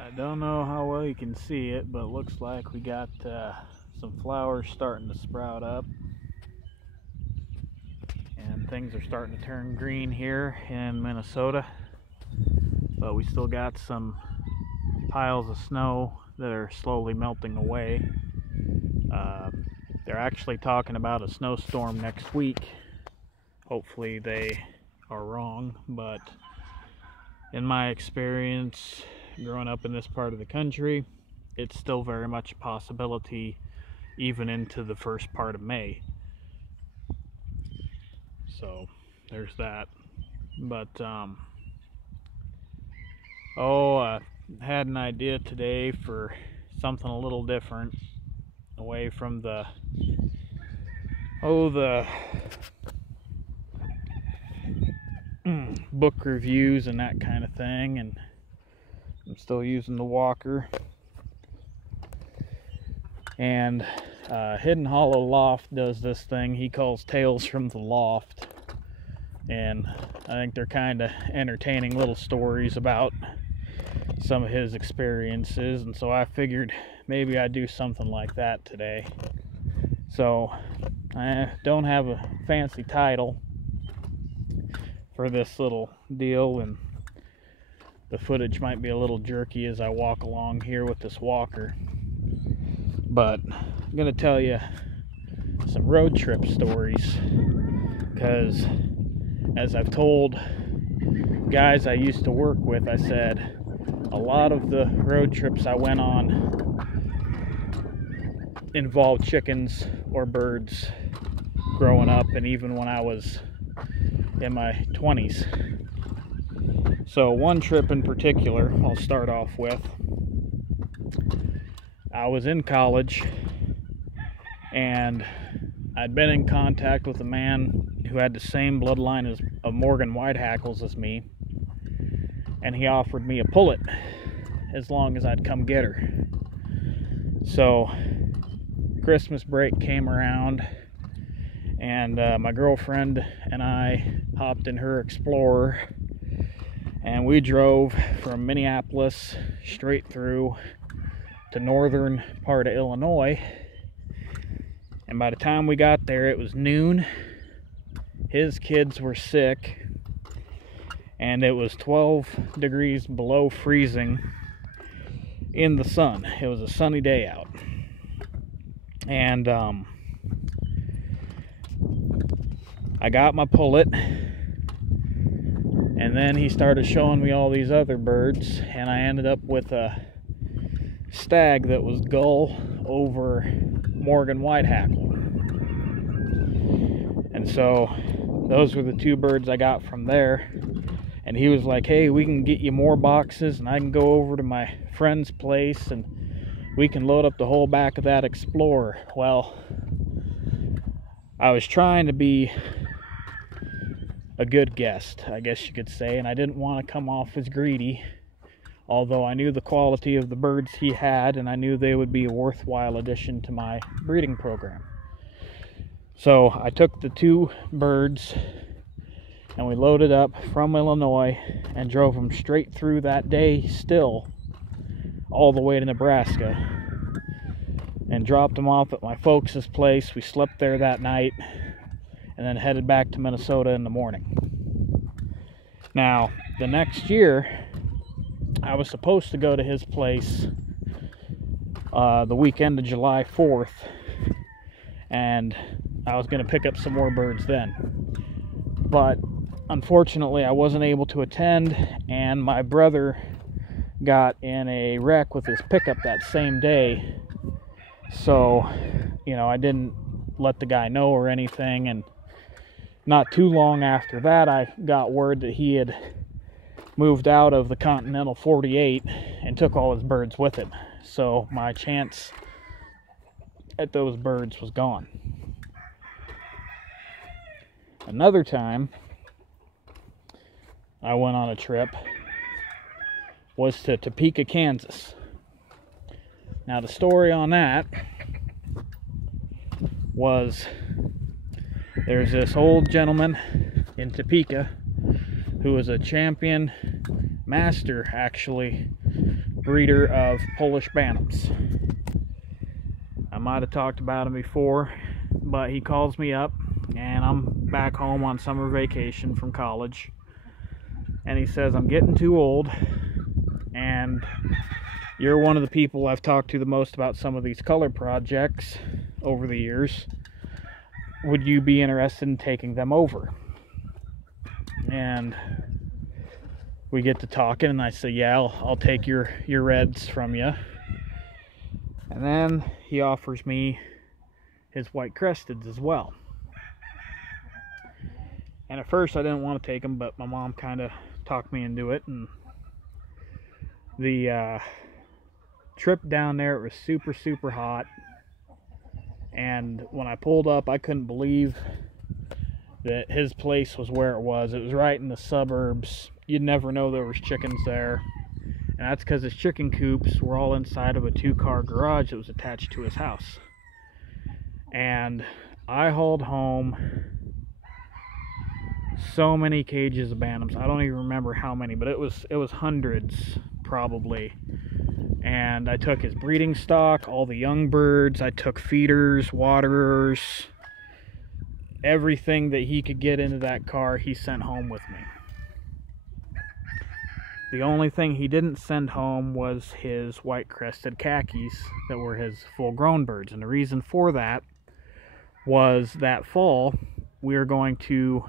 I don't know how well you can see it, but it looks like we got some flowers starting to sprout up, and things are starting to turn green here in Minnesota, but we still got some piles of snow that are slowly melting away. They're actually talking about a snowstorm next week. Hopefully they are wrong, but in my experience growing up in this part of the country, it's still very much a possibility even into the first part of May. So there's that. But I had an idea today for something a little different, away from the book reviews and that kind of thing, and I'm still using the walker. And Hidden Hollow Loft does this thing he calls Tales from the Loft, and I think they're kind of entertaining little stories about some of his experiences, and so I figured maybe I'd do something like that today. So I don't have a fancy title for this little deal, and the footage might be a little jerky as I walk along here with this walker, but I'm gonna tell you some road trip stories, because as I've told guys I used to work with, I said a lot of the road trips I went on involved chickens or birds growing up, and even when I was in my 20s. So one trip in particular I'll start off with. I was in college, and I'd been in contact with a man who had the same bloodline of Morgan Whitehackles as me, and he offered me a pullet as long as I'd come get her. So Christmas break came around, and my girlfriend and I hopped in her Explorer, and we drove from Minneapolis straight through to northern part of Illinois. And by the time we got there, it was noon. His kids were sick, and it was 12 degrees below freezing in the sun. It was a sunny day out. And I got my pullet, and then he started showing me all these other birds, and I ended up with a stag that was gull over Morgan Whitehackle. And so those were the two birds I got from there. And he was like, hey, we can get you more boxes, and I can go over to my friend's place and we can load up the whole back of that Explorer. Well, I was trying to be a good guest, I guess you could say, and I didn't want to come off as greedy, although I knew the quality of the birds he had, and I knew they would be a worthwhile addition to my breeding program. So I took the two birds, and we loaded up from Illinois and drove them straight through that day still, all the way to Nebraska, and dropped them off at my folks' place. We slept there that night, and then headed back to Minnesota in the morning. Now, the next year, I was supposed to go to his place the weekend of July 4th, and I was going to pick up some more birds then. But unfortunately, I wasn't able to attend, and my brother got in a wreck with his pickup that same day. So, I didn't let the guy know or anything, and not too long after that, I got word that he had moved out of the Continental 48 and took all his birds with him. So my chance at those birds was gone. Another time I went on a trip was to Topeka, Kansas. Now the story on that was, there's this old gentleman in Topeka who was a champion master, actually, breeder of Polish Bantams. I might have talked about him before, but he calls me up, and I'm back home on summer vacation from college, and he says, I'm getting too old, and you're one of the people I've talked to the most about some of these color projects over the years. Would you be interested in taking them over? And we get to talking, and I say, yeah, I'll take your reds from you. And then he offers me his white cresteds as well. And at first I didn't want to take them, but my mom kind of talked me into it. And the trip down there, it was super, super hot. And when I pulled up, I couldn't believe that his place was where it was. It was right in the suburbs. You'd never know there was chickens there. And that's because his chicken coops were all inside of a 2-car garage that was attached to his house. And I hauled home so many cages of bantams. I don't even remember how many, but it was hundreds probably. And I took his breeding stock, all the young birds. I took feeders, waterers, everything that he could get into that car, he sent home with me. The only thing he didn't send home was his white-crested khakis that were his full-grown birds. And the reason for that was that fall, we were going to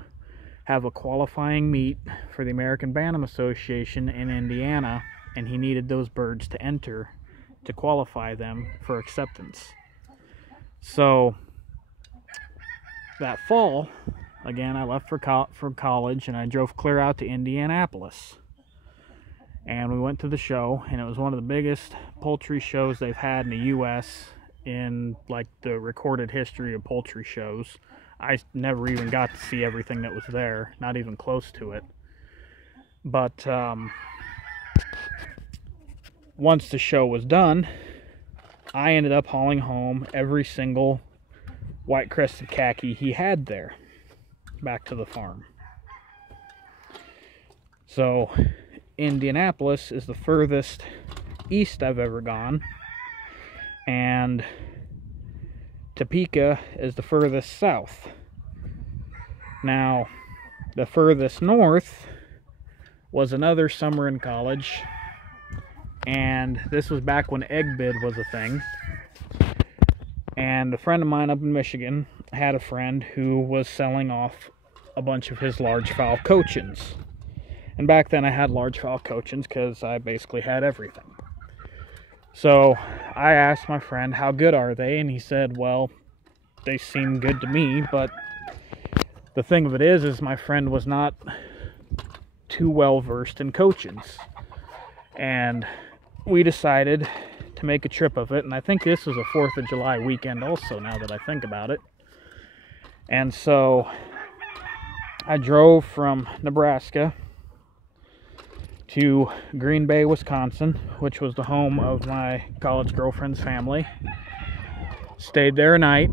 have a qualifying meet for the American Bantam Association in Indiana, and he needed those birds to enter to qualify them for acceptance. So that fall, again, I left for college, and I drove clear out to Indianapolis. And we went to the show, and it was one of the biggest poultry shows they've had in the U.S. in like the recorded history of poultry shows. I never even got to see everything that was there, not even close to it. But once the show was done, I ended up hauling home every single white-crested khaki he had there back to the farm. So Indianapolis is the furthest east I've ever gone, and Topeka is the furthest south. Now, the furthest north was another summer in college, and this was back when egg bid was a thing. And a friend of mine up in Michigan had a friend who was selling off a bunch of his large fowl cochins. And back then I had large fowl cochins because I basically had everything. So I asked my friend, how good are they? And he said, well, they seem good to me, but the thing of it is my friend was not too well versed in cochins. And we decided to make a trip of it, and I think this was a 4th of July weekend also, now that I think about it. And so I drove from Nebraska to Green Bay, Wisconsin, which was the home of my college girlfriend's family. Stayed there a night,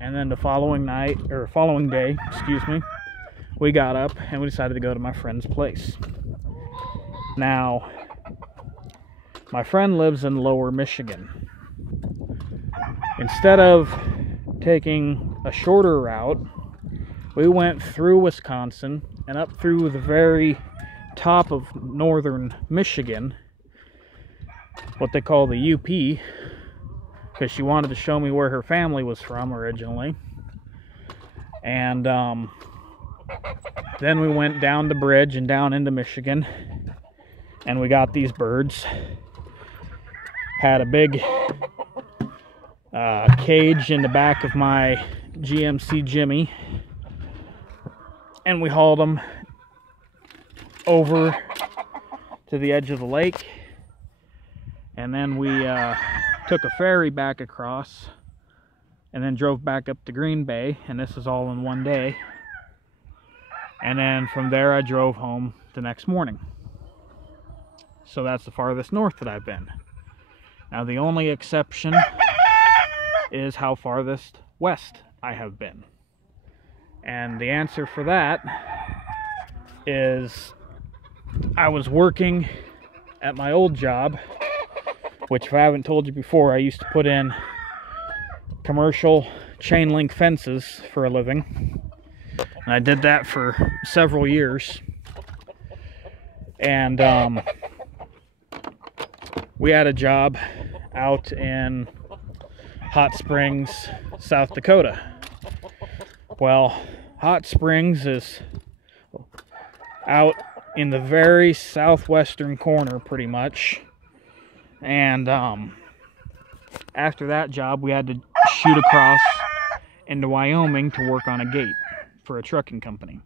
and then the following day, we got up and we decided to go to my friend's place. Now, my friend lives in Lower Michigan. Instead of taking a shorter route, we went through Wisconsin and up through the very top of northern Michigan, what they call the UP, because she wanted to show me where her family was from originally. And then we went down the bridge and down into Michigan, and we got these birds. Had a big cage in the back of my GMC Jimmy, and we hauled them over to the edge of the lake, and then we took a ferry back across and then drove back up to Green Bay, and this is all in one day. And then from there I drove home the next morning. So that's the farthest north that I've been. Now the only exception is how farthest west I have been. And the answer for that is I was working at my old job, which if I haven't told you before, I used to put in commercial chain link fences for a living. And I did that for several years. And we had a job out in Hot Springs, South Dakota. Well, Hot Springs is out in the very southwestern corner, pretty much. And after that job, we had to shoot across into Wyoming to work on a gate for a trucking company.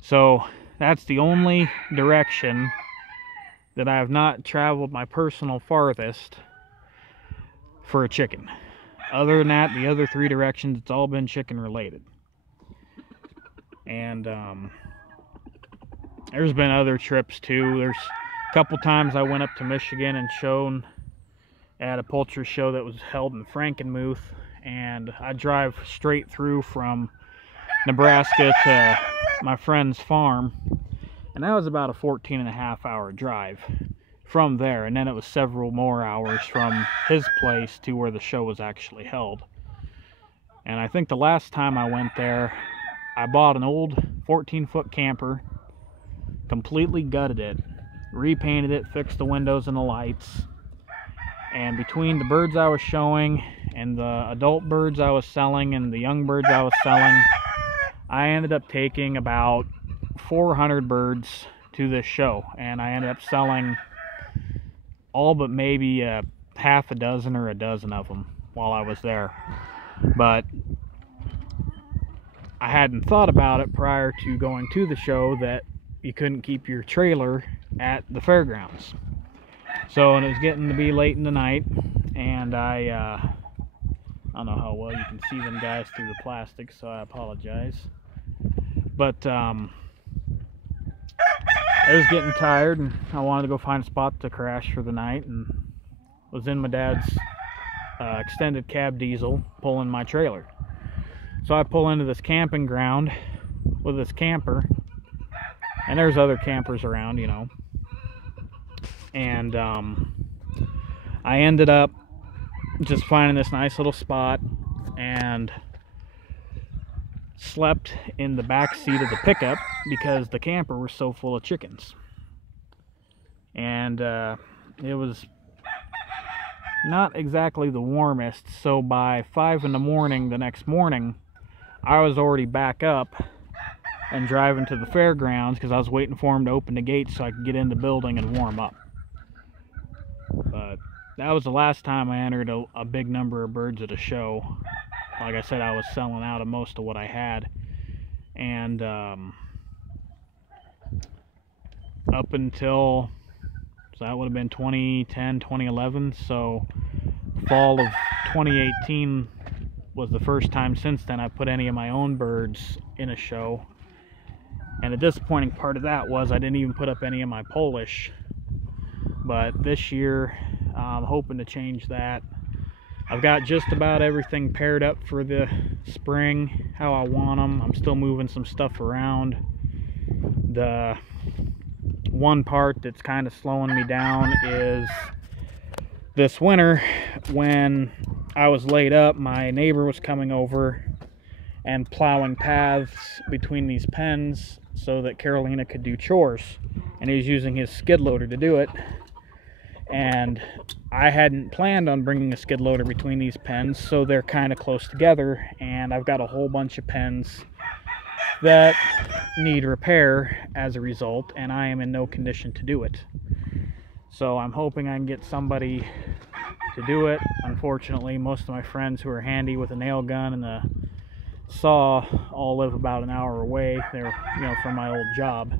So that's the only direction that I have not traveled my personal farthest for a chicken. Other than that, the other 3 directions, it's all been chicken related. And there's been other trips too. There's a couple times I went up to Michigan and shown at a poultry show that was held in Frankenmuth, and I drive straight through from Nebraska to my friend's farm, and that was about a 14.5-hour drive from there, and then it was several more hours from his place to where the show was actually held. And I think the last time I went there, I bought an old 14-foot camper, completely gutted it, repainted it, fixed the windows and the lights, and between the birds I was showing and the adult birds I was selling and the young birds I was selling, I ended up taking about 400 birds to this show, and I ended up selling all but maybe half a dozen or a dozen of them while I was there. But I hadn't thought about it prior to going to the show that you couldn't keep your trailer at the fairgrounds. So, and it was getting to be late in the night, and I don't know how well you can see them guys through the plastic, so I apologize. But I was getting tired, and I wanted to go find a spot to crash for the night, and was in my dad's extended cab diesel pulling my trailer. So I pull into this camping ground with this camper, and there's other campers around, you know. And I ended up just finding this nice little spot and slept in the back seat of the pickup because the camper was so full of chickens. And it was not exactly the warmest, so by 5 in the morning the next morning, I was already back up and driving to the fairgrounds because I was waiting for him to open the gates so I could get in the building and warm up. But that was the last time I entered a big number of birds at a show. Like I said, I was selling out of most of what I had. And up until, so that would have been 2010, 2011. So fall of 2018 was the first time since then I put any of my own birds in a show. And the disappointing part of that was I didn't even put up any of my Polish. But this year, I'm hoping to change that. I've got just about everything paired up for the spring, how I want them. I'm still moving some stuff around. The one part that's kind of slowing me down is this winter, when I was laid up, my neighbor was coming over and plowing paths between these pens so that Carolina could do chores. And he was using his skid loader to do it. And I hadn't planned on bringing a skid loader between these pens, so they're kind of close together, and I've got a whole bunch of pens that need repair as a result, and I am in no condition to do it. So I'm hoping I can get somebody to do it. Unfortunately, most of my friends who are handy with a nail gun and a saw all live about an hour away. They're, you know, from my old job.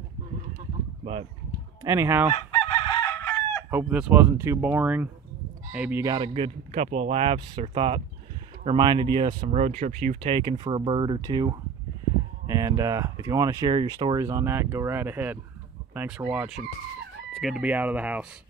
But anyhow, hope this wasn't too boring. Maybe you got a good couple of laughs or thought reminded you of some road trips you've taken for a bird or two. And if you want to share your stories on that, go right ahead. Thanks for watching. It's good to be out of the house.